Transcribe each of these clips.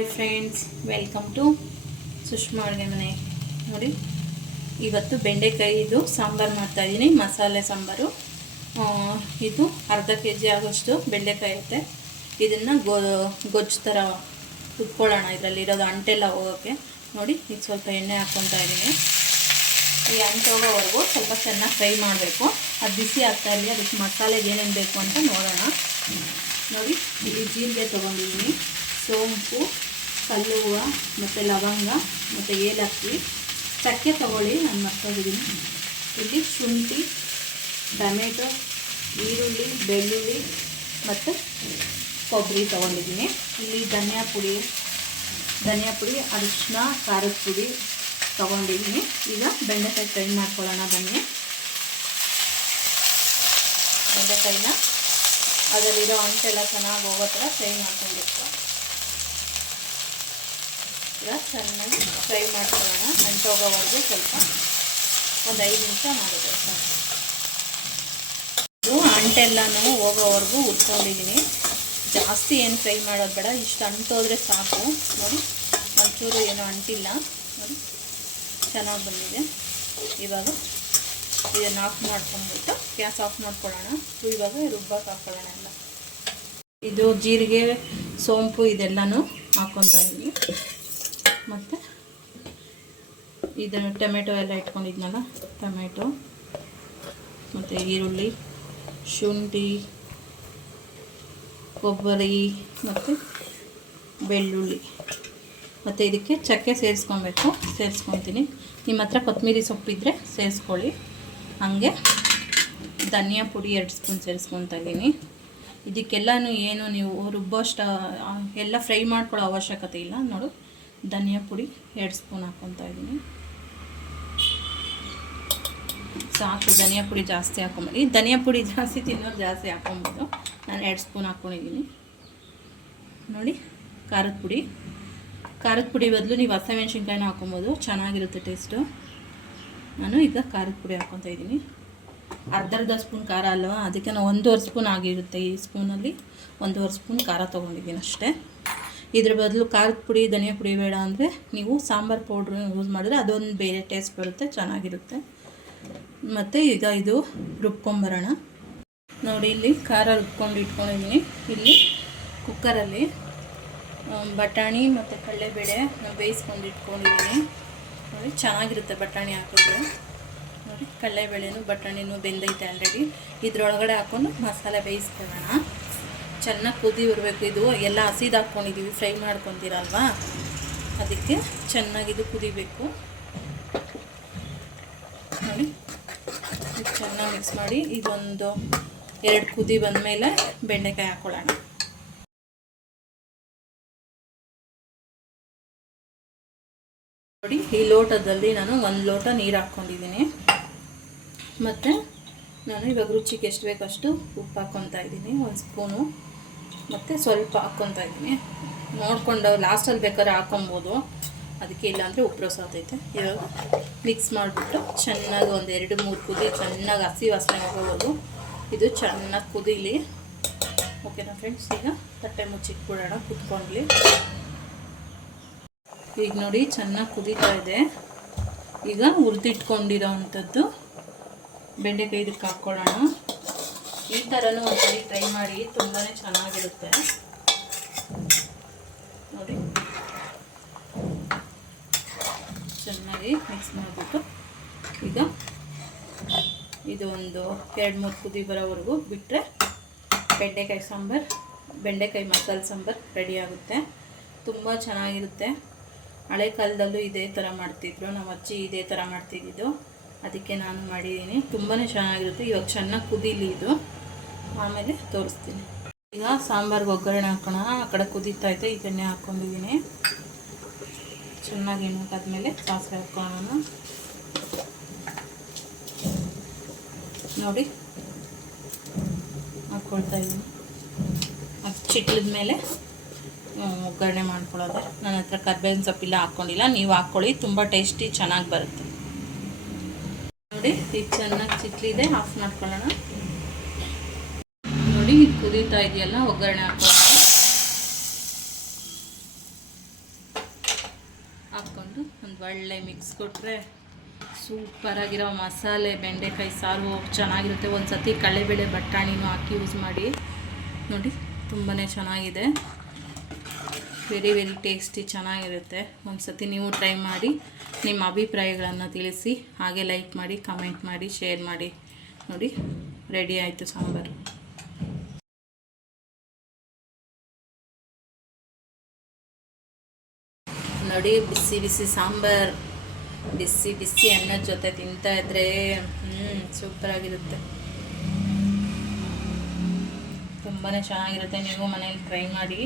Hi friends welcome to Sushma ಅಡುಗೆ ಮನೆ ನೋಡಿ, ಇವತ್ತು ಬೆಂಡೆಕಾಯಿ ಇದು ಸಾಂಬಾರು ಮಾಡ್ತಾಯಿದ್ದೀನಿ ಮಸಾಲೆ ಸಾಂಬಾರು. ಇದು ಅರ್ಧ ಕೆ ಜಿ ಆಗೋಷ್ಟು ಬೆಂಡೆಕಾಯಿ ಇರುತ್ತೆ ಇದನ್ನು ಗೊ, ಗೊಜ್ಜು ಥರ ಉಟ್ಕೊಳ್ಳೋಣ ಇದರಲ್ಲಿರೋದು ಅಂಟೆಲ್ಲ ಹೋಗೋಕ್ಕೆ. ನೋಡಿ, ಈಗ ಸ್ವಲ್ಪ ಎಣ್ಣೆ ಹಾಕ್ಕೊತಾ ಇದ್ದೀನಿ ಈ ಹೋಗೋವರೆಗೂ ಸ್ವಲ್ಪ ಚೆನ್ನಾಗಿ ಫ್ರೈ ಮಾಡಬೇಕು. ಅದು ಬಿಸಿ ಆಗ್ತಾ ಇರಲಿ, ಅದಕ್ಕೆ ಮಸಾಲೆಗೆ ಏನೇನು ಬೇಕು ಅಂತ ನೋಡೋಣ. ನೋಡಿ, ಇಲ್ಲಿ ಜೀರಿಗೆ ತೊಗೊಂಡಿದ್ದೀನಿ ಸೋಂಪು ಕಲ್ಲು ಹೂವು ಮತ್ತು ಲವಂಗ ಮತ್ತು ಏಲಕ್ಕಿ. ಚಕ್ಕೆ ತಗೊಳ್ಳಿ, ನಾನು ಮರ್ತೋಗಿದ್ದೀನಿ ಇಲ್ಲಿ ಶುಂಠಿ, ಟೊಮೆಟೊ, ಈರುಳ್ಳಿ, ಬೆಳ್ಳುಳ್ಳಿ ಮತ್ತು ಕೊಬ್ಬರಿ ತೊಗೊಂಡಿದ್ದೀನಿ. ಇಲ್ಲಿ ಧನಿಯಾ ಪುಡಿ ಧನಿಯಾ ಪುಡಿ ಅರಿಶಿನ ಖಾರದ ಪುಡಿ ತೊಗೊಂಡಿದ್ದೀನಿ. ಈಗ ಬೆಂಡೆಕಾಯಿ ಫ್ರೈ ಮಾಡ್ಕೊಳ್ಳೋಣ ಬನ್ನಿ. ಬೆಂಡೆಕಾಯಿನ ಅದರಲ್ಲಿರೋ ಅಂಟೆಲ್ಲ ಚೆನ್ನಾಗಿ ಹೋಗೋ ಥರ ಫ್ರೈ ಮಾಡ್ಕೊಂಡಿರ್ತೀವಿ ಈಗ ಚೆನ್ನಾಗಿ ಫ್ರೈ ಮಾಡ್ಕೊಳ್ಳೋಣ. ಅಂಟೋಗೋವರೆಗೂ ಸ್ವಲ್ಪ ಒಂದು ಐದು ನಿಮಿಷ ಮಾಡಿದ್ರೆ ಸಾಕು. ಇದು ಅಂಟೆಲ್ಲನೂ ಹೋಗೋವರೆಗೂ ಉಟ್ಕೊಂಡಿದ್ದೀನಿ ಜಾಸ್ತಿ ಏನು ಫ್ರೈ ಮಾಡೋದು ಬೇಡ. ಇಷ್ಟು ಅಂಟೋದ್ರೆ ಸಾಕು. ನೋಡಿ, ಒಂಚೂರು ಏನೂ ಅಂಟಿಲ್ಲ. ನೋಡಿ, ಚೆನ್ನಾಗಿ ಬಂದಿದೆ. ಇವಾಗ ಇದನ್ನು ಆಫ್ ಮಾಡ್ಕೊಂಡ್ಬಿಟ್ಟು ಗ್ಯಾಸ್ ಆಫ್ ಮಾಡ್ಕೊಳ್ಳೋಣ. ಇವಾಗ ರುಬ್ಬಕ್ಕೆ ಹಾಕ್ಕೊಳ್ಳೋಣ ಎಲ್ಲ. ಇದು ಜೀರಿಗೆ, ಸೋಂಪು ಇದೆಲ್ಲನೂ ಹಾಕ್ಕೊತಾ ಇದ್ದೀನಿ ಮತ್ತು ಇದು ಟೊಮೆಟೊ ಎಲ್ಲ ಇಟ್ಕೊಂಡಿದ್ನಲ್ಲ, ಟೊಮೆಟೊ, ಮತ್ತು ಈರುಳ್ಳಿ, ಶುಂಠಿ, ಕೊಬ್ಬರಿ, ಮತ್ತು ಬೆಳ್ಳುಳ್ಳಿ. ಮತ್ತು ಇದಕ್ಕೆ ಚಕ್ಕೆ ಸೇರಿಸ್ಕೊಬೇಕು, ಸೇರಿಸ್ಕೊತೀನಿ. ನಿಮ್ಮ ಹತ್ರ ಕೊತ್ತಂಬರಿ ಸೊಪ್ಪಿದ್ರೆ ಸೇರಿಸ್ಕೊಳ್ಳಿ. ಹಾಗೆ ಧನಿಯಾ ಪುಡಿ ಎರಡು ಸ್ಪೂನ್ ಸೇರಿಸ್ಕೊತಾ ಇದ್ದೀನಿ. ಇದಕ್ಕೆಲ್ಲನೂ ಏನು ನೀವು ರುಬ್ಬೋಷ್ಟು ಎಲ್ಲ ಫ್ರೈ ಮಾಡ್ಕೊಳ್ಳೋ ಅವಶ್ಯಕತೆ ಇಲ್ಲ. ನೋಡು ಧನಿಯಾ ಪುಡಿ ಎರಡು ಸ್ಪೂನ್ ಹಾಕ್ಕೊತಾ ಇದ್ದೀನಿ. ಸಾಕು, ಧನಿಯಾ ಪುಡಿ ಜಾಸ್ತಿ ಹಾಕೊಂಬಿಡಿ ಧನಿಯಾ ಪುಡಿ ಜಾಸ್ತಿ ತಿನ್ನೋರು ಜಾಸ್ತಿ ಹಾಕೊಂಬೋದು ನಾನು ಎರಡು ಸ್ಪೂನ್ ಹಾಕ್ಕೊಂಡಿದ್ದೀನಿ ನೋಡಿ, ಖಾರದ ಪುಡಿ. ಖಾರದ ಪುಡಿ ಬದಲು ನೀವು ಹಸಿಮೆಣ್ಸಿನ್ಕಾಯಿನ ಹಾಕೊಬೋದು ಚೆನ್ನಾಗಿರುತ್ತೆ ಟೇಸ್ಟು. ನಾನು ಈಗ ಖಾರದ ಪುಡಿ ಹಾಕ್ಕೊತಾ ಇದ್ದೀನಿ. ಅರ್ಧ ಅರ್ಧ ಸ್ಪೂನ್ ಖಾರ ಅಲ್ವಾ? ಅದಕ್ಕೆ ನಾನು ಒಂದೂವರೆ ಸ್ಪೂನ್ ಆಗಿರುತ್ತೆ ಈ ಸ್ಪೂನಲ್ಲಿ. ಒಂದೂವರೆ ಸ್ಪೂನ್ ಖಾರ ತೊಗೊಂಡಿದ್ದೀನಿ ಅಷ್ಟೇ. ಇದ್ರ ಬದಲು ಖಾರದ ಪುಡಿ, ಧನಿಯಾ ಪುಡಿ ಬೇಡ ಅಂದರೆ ನೀವು ಸಾಂಬಾರು ಪೌಡ್ರ್ ಯೂಸ್ ಮಾಡಿದ್ರೆ ಅದೊಂದು ಬೇರೆ ಟೇಸ್ಟ್ ಬರುತ್ತೆ, ಚೆನ್ನಾಗಿರುತ್ತೆ. ಮತ್ತು ಈಗ ಇದು ರುಬ್ಕೊಂಬರೋಣ. ನೋಡಿ, ಇಲ್ಲಿ ಖಾರ ರುಬ್ಕೊಂಡು ಇಟ್ಕೊಂಡಿದ್ದೀನಿ. ಇಲ್ಲಿ ಕುಕ್ಕರಲ್ಲಿ ಬಟಾಣಿ ಮತ್ತು ಕಡಲೆಬೇಳೆ ನಾವು ಬೇಯಿಸ್ಕೊಂಡು ಇಟ್ಕೊಂಡಿದ್ದೀನಿ. ನೋಡಿ, ಚೆನ್ನಾಗಿರುತ್ತೆ ಬಟಾಣಿ ಹಾಕಿದ್ರೆ. ನೋಡಿ, ಕಡಲೆಬೇಳೆನೂ ಬಟಾಣಿನೂ ಬೆಂದೈತೆ ಆಲ್ರೆಡಿ ಇದ್ರೊಳಗಡೆ ಹಾಕ್ಕೊಂಡು ಮಸಾಲೆ ಬೇಯಿಸ್ಕೊಳ್ಳೋಣ. ಚೆನ್ನಾಗಿ ಕುದಿ ಬರಬೇಕು ಇದು ಎಲ್ಲ ಹಸಿದು ಹಾಕ್ಕೊಂಡಿದ್ದೀವಿ ಫ್ರೈ ಮಾಡ್ಕೊತೀರಲ್ವಾ? ಅದಕ್ಕೆ ಚೆನ್ನಾಗಿದು ಕುದಿಬೇಕು. ನೋಡಿ. ಚೆನ್ನಾಗಿ ಮಿಕ್ಸ್ ಮಾಡಿ ಇದೊಂದು ಎರಡು ಕುದಿ ಬಂದಮೇಲೆ ಬೆಂಡೆಕಾಯಿ ಹಾಕ್ಕೊಳ್ಳೋಣ ನೋಡಿ, ಈ ಲೋಟದಲ್ಲಿ ನಾನು ಒಂದು ಲೋಟ ನೀರು ಹಾಕ್ಕೊಂಡಿದ್ದೀನಿ. ಮತ್ತು ನಾನು ಇವಾಗ ರುಚಿಗೆ ಎಷ್ಟು ಬೇಕಷ್ಟು ಉಪ್ಪು ಹಾಕ್ಕೊತಾ ಇದ್ದೀನಿ. ಒಂದು ಸ್ಪೂನು. ಮತ್ತು ಸ್ವಲ್ಪ ಹಾಕ್ಕೊತಾ ಇದ್ದೀನಿ. ನೋಡ್ಕೊಂಡು ಲಾಸ್ಟಲ್ಲಿ ಬೇಕಾದ್ರೆ ಹಾಕೊಬೋದು ಅದಕ್ಕೆ ಇಲ್ಲಾಂದರೆ ಉಪ್ಪು ರಸಾತೈತೆ ಇವಾಗ ಮಿಕ್ಸ್ ಮಾಡಿಬಿಟ್ಟು ಚೆನ್ನಾಗಿ ಒಂದು ಎರಡು ಮೂರು ಕುದಿ ಚೆನ್ನಾಗಿ ಹಸಿ ವಾಸನೆ ಹೋಗೋದು ಇದು ಚೆನ್ನಾಗಿ ಕುದೀಲಿ. ಓಕೆನಾ ಫ್ರೆಂಡ್ಸ್ ಈಗ ತಟ್ಟೆ ಮುಚ್ಚಿಟ್ಬಿಡೋಣ ಕುತ್ಕೊಂಡ್ಲಿ. ಈಗ ನೋಡಿ ಚೆನ್ನಾಗಿ ಕುದೀತಾ ಇದೆ. ಈಗ ಹುರಿದಿಟ್ಕೊಂಡಿರೋ ಅಂಥದ್ದು ಬೆಂಡೆಕಾಯಿ ಇದಕ್ಕೆ ಹಾಕ್ಕೊಳ್ಳೋಣ. ಈ ಥರನೂ ಒಂದ್ಸರಿ ಟ್ರೈ ಮಾಡಿ ತುಂಬಾ ಚೆನ್ನಾಗಿರುತ್ತೆ. ನೋಡಿ. ಚೆನ್ನಾಗಿ ಮಿಕ್ಸ್ ಮಾಡಿಬಿಟ್ಟು. ಈಗ ಇದು ಒಂದು ಎರಡು ಮೂರು ಕುದಿ ಬರೋವರೆಗೂ ಬಿಟ್ಟರೆ ಬೆಂಡೆಕಾಯಿ ಸಾಂಬಾರು, ಬೆಂಡೆಕಾಯಿ ಮಸಾಲೆ ಸಾಂಬಾರು ರೆಡಿ ಆಗುತ್ತೆ. ತುಂಬ ಚೆನ್ನಾಗಿರುತ್ತೆ. ಹಳೆ ಕಾಲದಲ್ಲೂ ಇದೇ ಥರ ಮಾಡ್ತಿದ್ರು. ನಮ್ಮ ಅಜ್ಜಿ ಇದೇ ಥರ ಮಾಡ್ತಿದ್ದಿದ್ದು. ಅದಕ್ಕೆ ನಾನು ಮಾಡಿದ್ದೀನಿ. ತುಂಬಾ ಚೆನ್ನಾಗಿರುತ್ತೆ. ಇವಾಗ ಚೆನ್ನಾಗಿ ಕುದೀಲಿ ಇದು. ಆಮೇಲೆ ತೋರಿಸ್ತೀನಿ. ಈಗ ಸಾಂಬಾರ್ಗೆ ಒಗ್ಗರಣೆ ಹಾಕೋಣ. ಆ ಕಡೆ ಕುದೀತಾ ಐತೆ ಇದನ್ನೇ ಹಾಕ್ಕೊಂಡಿದ್ದೀನಿ ಚೆನ್ನಾಗಿ ಎಣ್ಣೆ ಹಾಕಾದ್ಮೇಲೆ ಸಾಸಿವೆ ಹಾಕೋಣ ನೋಡಿ ಹಾಕ್ಕೊಳ್ತಾ ಇದ್ದೀನಿ. ಚಿಟ್ಲದ ಮೇಲೆ ಒಗ್ಗರಣೆ ಮಾಡ್ಕೊಳ್ಳೋದು. ನನ್ನ ಹತ್ರ ಕರ್ಬೇವಿನ ಸೊಪ್ಪಿಲ್ಲ ಹಾಕ್ಕೊಂಡಿಲ್ಲ ನೀವು ಹಾಕ್ಕೊಳ್ಳಿ ತುಂಬ ಟೇಸ್ಟಿ, ಚೆನ್ನಾಗಿ ಬರುತ್ತೆ. ನೋಡಿ ಈಗ ಚೆನ್ನಾಗಿ ಚಿಟ್ಲಿದೆ. ಆಫ್ ಮಾಡ್ಕೊಳ್ಳೋಣ. ನೋಡಿ ಇದು ಕುದೀತಾ ಇದೆಯಲ್ಲ, ಒಗ್ಗರಣೆ ಹಾಕೊಂಡು ಹಾಕ್ಕೊಂಡು ಒಂದು ಒಳ್ಳೆ ಮಿಕ್ಸ್ ಕೊಟ್ಟರೆ ಸೂಪರಾಗಿರೋ ಮಸಾಲೆ, ಬೆಂಡೆಕಾಯಿ ಸಾರು ಚೆನ್ನಾಗಿರುತ್ತೆ. ಒಂದು ಸತಿ ಕಳೆಬೇಳೆ ಬಟಾಣಿನೂ ಹಾಕಿ ಯೂಸ್ ಮಾಡಿ. ನೋಡಿ ತುಂಬಾ ಚೆನ್ನಾಗಿದೆ. ವೆರಿ ವೆರಿ ಟೇಸ್ಟಿ ಚೆನ್ನಾಗಿರುತ್ತೆ. ಒಂದು ಸತಿ ನೀವು ಟ್ರೈ ಮಾಡಿ, ನಿಮ್ಮ ಅಭಿಪ್ರಾಯಗಳನ್ನು ತಿಳಿಸಿ, ಹಾಗೆ ಲೈಕ್ ಮಾಡಿ ಕಮೆಂಟ್ ಮಾಡಿ ಶೇರ್ ಮಾಡಿ. ನೋಡಿ ರೆಡಿ ಆಯಿತು ಸಾಂಬಾರು. ನೋಡಿ, ಬಿಸಿ ಬಿಸಿ ಸಾಂಬಾರು. ಬಿಸಿ ಬಿಸಿ ಅನ್ನದ ಜೊತೆ ತಿಂತಾ ಇದ್ರೆ ಹ್ಞೂ ಸೂಪರಾಗಿರುತ್ತೆ ತುಂಬಾ ಚೆನ್ನಾಗಿರುತ್ತೆ. ನೀವು ಮನೇಲಿ ಟ್ರೈ ಮಾಡಿ.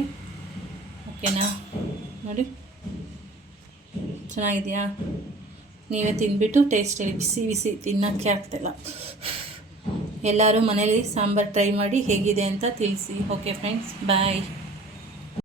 ಓಕೆನಾ ನೋಡಿ. ಚೆನ್ನಾಗಿದೆಯಾ? ನೀವೇ ತಿಂದ್ಬಿಟ್ಟು ಟೇಸ್ಟ್ ಹೇಳಿ. ಬಿಸಿ ಬಿಸಿ ತಿನ್ನೋಕ್ಕೆ ಆಗ್ತಿಲ್ಲ. ಎಲ್ಲರೂ ಮನೇಲಿ ಸಾಂಬಾರು ಟ್ರೈ ಮಾಡಿ ಹೇಗಿದೆ ಅಂತ ತಿಳಿಸಿ. Okay friends bye